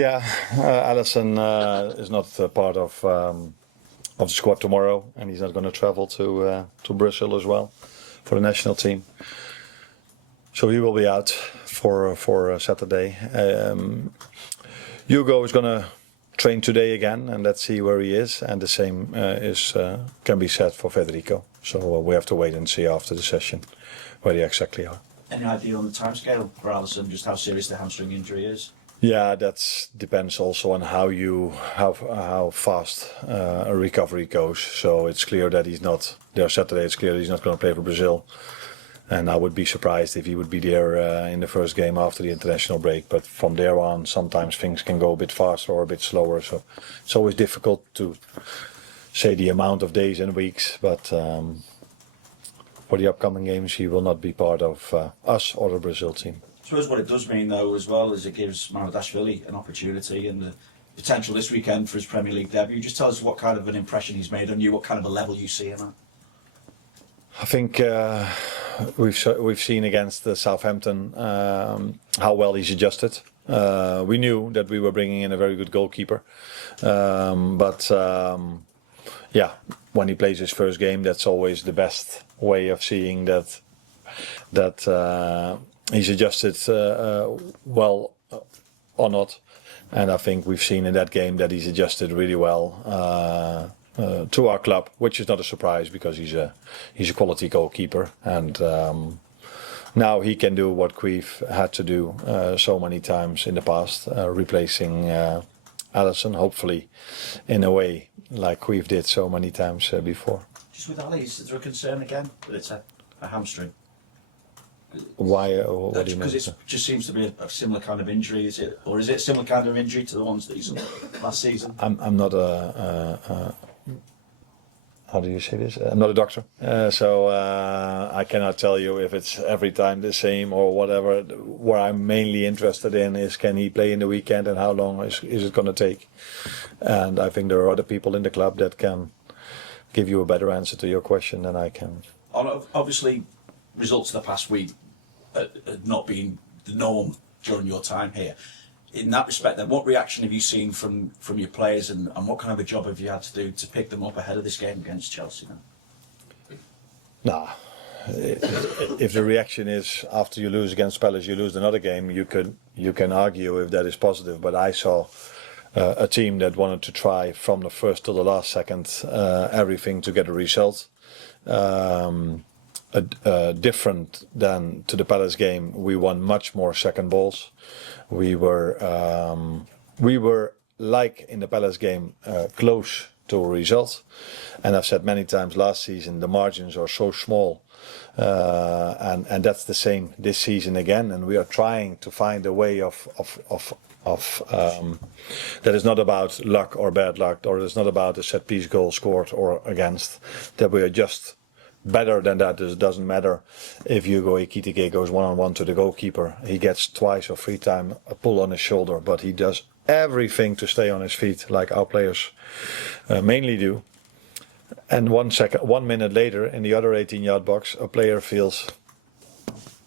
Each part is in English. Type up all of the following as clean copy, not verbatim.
Yeah, Alisson is not part of the squad tomorrow, and he's not going to travel to Brazil as well for the national team. So he will be out for Saturday. Hugo is going to train today again, and let's see where he is. And the same can be said for Federico. So we have to wait and see after the session where they exactly are. Any idea on the timescale for Alisson, just how serious the hamstring injury is? Yeah, that depends also on how fast a recovery goes. So it's clear that he's not there Saturday. It's clear that he's not going to play for Brazil, and I would be surprised if he would be there in the first game after the international break. But from there on, sometimes things can go a bit faster or a bit slower. So it's always difficult to say the amount of days and weeks. But for the upcoming games, he will not be part of us or the Brazil team. I suppose what it does mean, though, as well, is it gives Maradashvili an opportunity and the potential this weekend for his Premier League debut. Just tell us what kind of an impression he's made on you, what kind of a level you see him at. I think we've seen against Southampton how well he's adjusted. We knew that we were bringing in a very good goalkeeper, but when he plays his first game, that's always the best way of seeing that he's adjusted well or not. And I think we've seen in that game that he's adjusted really well to our club, which is not a surprise because he's a quality goalkeeper. And now he can do what Cruyff had to do so many times in the past, replacing Alisson, hopefully in a way like Cruyff did so many times before. Just with Ali, is there a concern again that it's a hamstring? Why? What do you mean? Because it just seems to be a similar kind of injury, is it? Or is it a similar kind of injury to the ones that he's last season? I'm not how do you say this? I'm not a doctor, so I cannot tell you if it's every time the same or whatever. What I'm mainly interested in is can he play in the weekend and how long is it going to take? And I think there are other people in the club that can give you a better answer to your question than I can. Obviously, results of the past week had not been the norm during your time here. In that respect, then, what reaction have you seen from your players, and what kind of a job have you had to do to pick them up ahead of this game against Chelsea now? If the reaction is after you lose against Palace, you lose another game, you can argue if that is positive. But I saw a team that wanted to try from the first to the last second everything to get a result. Different than to the Palace game, we won much more second balls. We were like in the Palace game close to a result, and I've said many times last season the margins are so small, and that's the same this season again. And we are trying to find a way of that is not about luck or bad luck, or it's not about a set piece goal scored or against. That we are just better than that. It doesn't matter if Hugo Ekitike goes one-on-one to the goalkeeper. He gets twice or three times a pull on his shoulder, but he does everything to stay on his feet, like our players mainly do. And 1 minute later, in the other 18-yard box, a player feels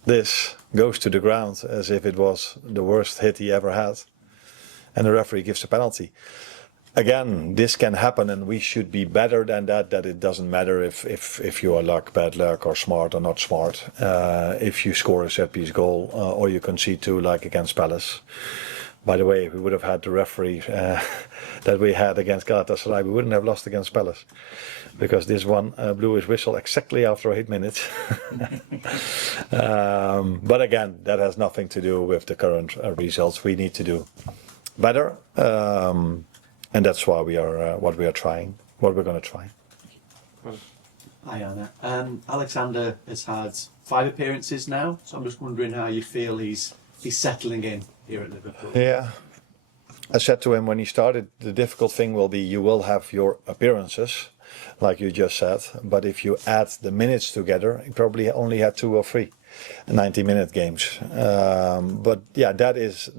this, goes to the ground as if it was the worst hit he ever had, and the referee gives a penalty. Again, this can happen, and we should be better than that. That it doesn't matter if you are luck, bad luck, or smart or not smart. If you score a set-piece goal or you concede two, like against Palace. By the way, if we would have had the referee that we had against Galatasaray, we wouldn't have lost against Palace, because this one blew his whistle exactly after 8 minutes. But again, that has nothing to do with the current results. We need to do better. And that's why we are what we're going to try. Hi Arne. Alexander has had 5 appearances now, so I'm just wondering how you feel he's settling in here at Liverpool. Yeah, I said to him when he started, the difficult thing will be you will have your appearances, like you just said, but if you add the minutes together, he probably only had 2 or 3 90-minute games. But yeah, that is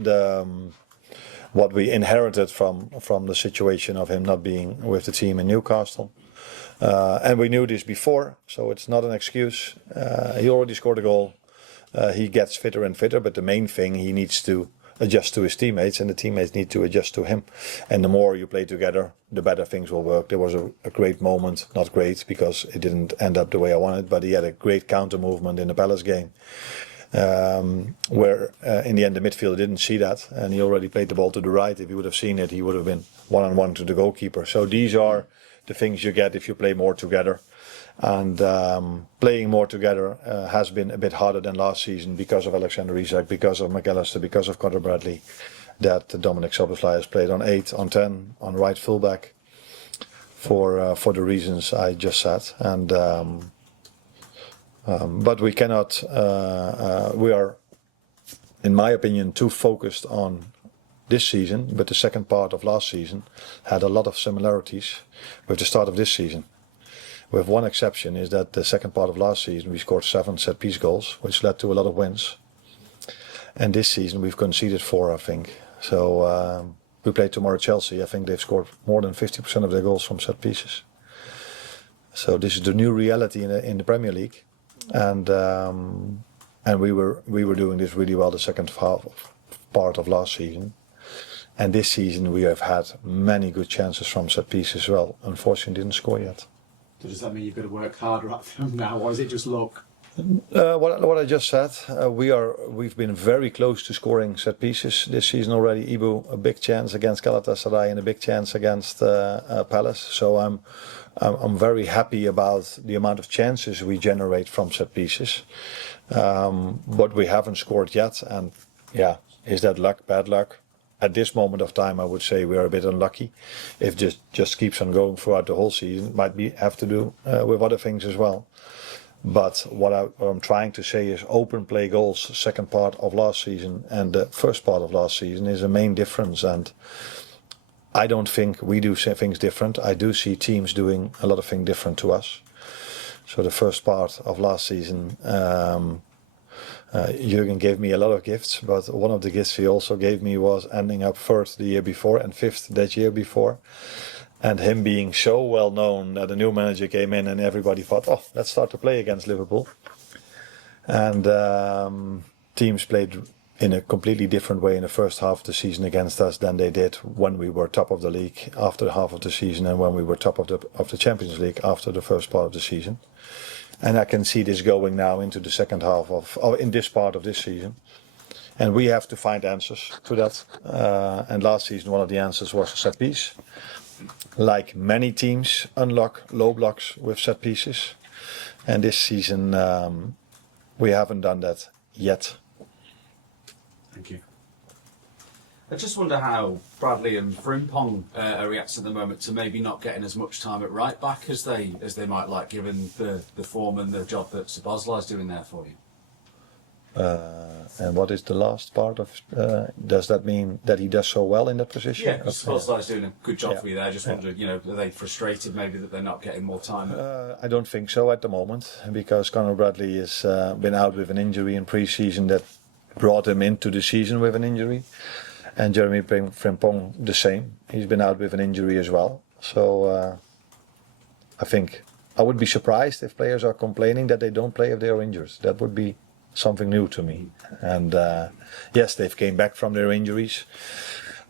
what we inherited from the situation of him not being with the team in Newcastle. And we knew this before, so it's not an excuse. He already scored a goal. He gets fitter and fitter, but the main thing, he needs to adjust to his teammates, and the teammates need to adjust to him. And the more you play together, the better things will work. There was a great moment, not great because it didn't end up the way I wanted, but he had a great counter movement in the Palace game. Where in the end the midfielder didn't see that, and he already played the ball to the right. If he would have seen it, he would have been one-on-one to the goalkeeper. So these are the things you get if you play more together. And playing more together has been a bit harder than last season because of Alexander Isak, because of McAllister, because of Conor Bradley. That Dominic Szoboszlai has played on 8, on 10, on right fullback for the reasons I just said. And but we cannot. We are, in my opinion, too focused on this season. But the second part of last season had a lot of similarities with the start of this season. With one exception, is that the second part of last season we scored 7 set-piece goals, which led to a lot of wins. And this season we've conceded 4, I think. So we play tomorrow Chelsea. I think they've scored more than 50% of their goals from set pieces. So this is the new reality in the Premier League. And we were doing this really well the second part of last season, and this season we have had many good chances from set pieces as well. Unfortunately, didn't score yet. So does that mean you've got to work harder at them now, or is it just luck? What I just said, we've been very close to scoring set pieces this season already. Ibu, a big chance against Galatasaray and a big chance against Palace. So I'm very happy about the amount of chances we generate from set pieces, but we haven't scored yet. And yeah, is that luck, bad luck? At this moment of time, I would say we are a bit unlucky. If just keeps on going throughout the whole season, it might have to do with other things as well. But what I'm trying to say is open play goals, second part of last season and the first part of last season is a main difference. And I don't think we do things different. I do see teams doing a lot of things different to us. So the first part of last season, Jürgen gave me a lot of gifts, but one of the gifts he also gave me was ending up 3rd the year before and 5th that year before. And him being so well known that a new manager came in and everybody thought, oh, let's start to play against Liverpool. And teams played in a completely different way in the first half of the season against us than they did when we were top of the league after half of the season and when we were top of the Champions League after the first part of the season. And I can see this going now into the second half in this part of this season. And we have to find answers to that. And last season one of the answers was a set piece. Like many teams unlock low blocks with set pieces. And this season we haven't done that yet. Thank you. I just wonder how Bradley and Frimpong are reacting at the moment to maybe not getting as much time at right back as they might like, given the form and the job that Szoboszlai is doing there for you. And what is the last part of? Does that mean that he does so well in that position? Yeah, because Szoboszlai is doing a good job Yeah. for you there. I just wondered, are they frustrated maybe that they're not getting more time? I don't think so at the moment, because Conor Bradley has been out with an injury in pre-season that brought him into the season with an injury. And Jeremy Frimpong the same. He's been out with an injury as well. So I think I would be surprised if players are complaining that they don't play if they are injured. That would be something new to me. And yes, they've came back from their injuries.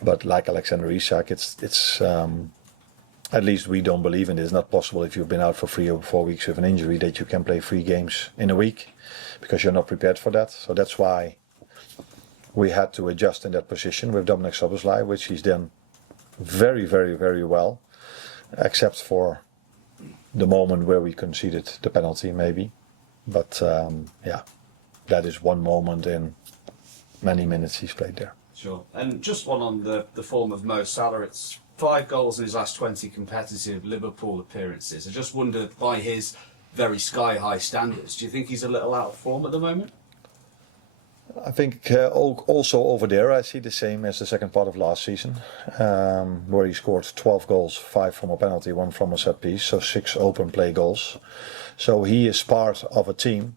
But like Alexander Isak, it's at least we don't believe in it. It's not possible if you've been out for 3 or 4 weeks with an injury that you can play 3 games in a week, because you're not prepared for that. So that's why we had to adjust in that position with Dominic Szoboszlai, which he's done very, very, very well, except for the moment where we conceded the penalty, maybe. But yeah, that is one moment in many minutes he's played there. Sure. And just one on the form of Mo Salah. It's 5 goals in his last 20 competitive Liverpool appearances. I just wonder, by his very sky-high standards, do you think he's a little out of form at the moment? I think also over there I see the same as the second part of last season, where he scored 12 goals, 5 from a penalty, 1 from a set piece, so 6 open play goals. So he is part of a team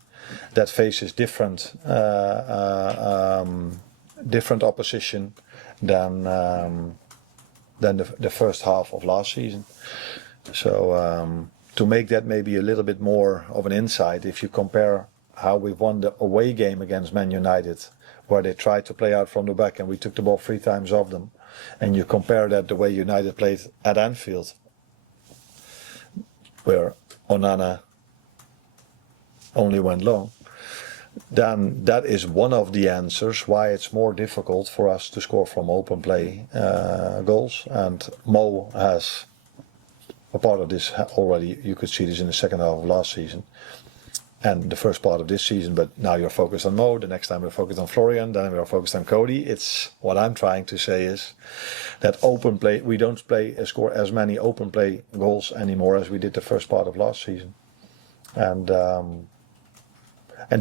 that faces different opposition than the first half of last season. So to make that maybe a little bit more of an insight, if you compare how we won the away game against Man United where they tried to play out from the back and we took the ball 3 times off them, and you compare that the way United played at Anfield, where Onana only went long, then that is one of the answers why it's more difficult for us to score from open play goals. And Mo has a part of this already. You could see this in the second half of last season and the first part of this season, but now you're focused on Mo, the next time we're focused on Florian, then we're focused on Cody. It's what I'm trying to say is that open play, we don't score as many open play goals anymore as we did the first part of last season. And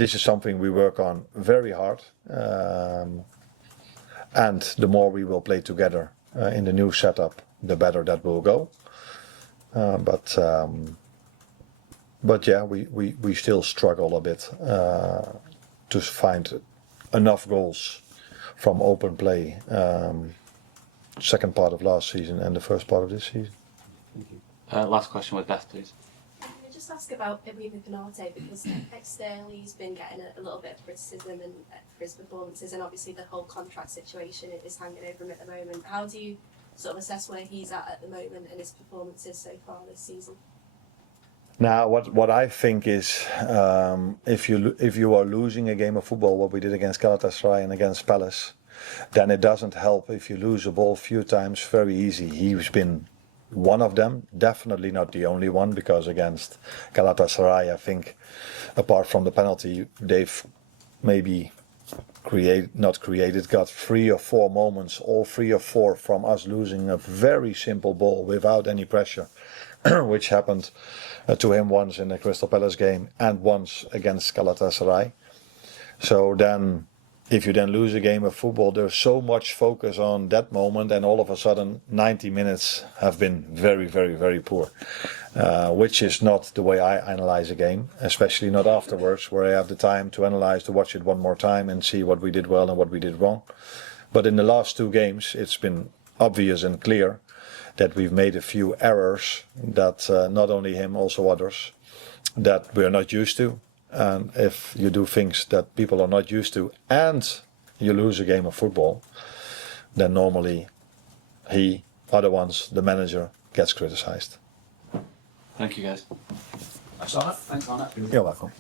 this is something we work on very hard. And the more we will play together in the new setup, the better that will go. But yeah, we still struggle a bit to find enough goals from open play. Second part of last season and the first part of this season. Last question with Beth, please. Can I just ask about Ibrahim Konate, because externally he's been getting a little bit of criticism and for his performances, and obviously the whole contract situation is hanging over him at the moment. How do you sort of assess where he's at the moment and his performances so far this season? Now, what I think is, if you are losing a game of football, what we did against Galatasaray and against Palace, then it doesn't help if you lose a ball a few times very easy. He's been one of them, definitely not the only one, because against Galatasaray, I think, apart from the penalty, they've maybe got 3 or 4 moments, all 3 or 4 from us losing a very simple ball without any pressure, which happened to him once in the Crystal Palace game and once against Galatasaray. So then, if you then lose a game of football, there's so much focus on that moment, and all of a sudden 90 minutes have been very, very, very poor, which is not the way I analyze a game, especially not afterwards, where I have the time to analyze, to watch it one more time and see what we did well and what we did wrong. But in the last 2 games, it's been obvious and clear that we've made a few errors that not only him, also others, that we're not used to. And if you do things that people are not used to and you lose a game of football, then normally he, other ones, the manager, gets criticized. Thank you, guys. Thanks, Arne. You're welcome.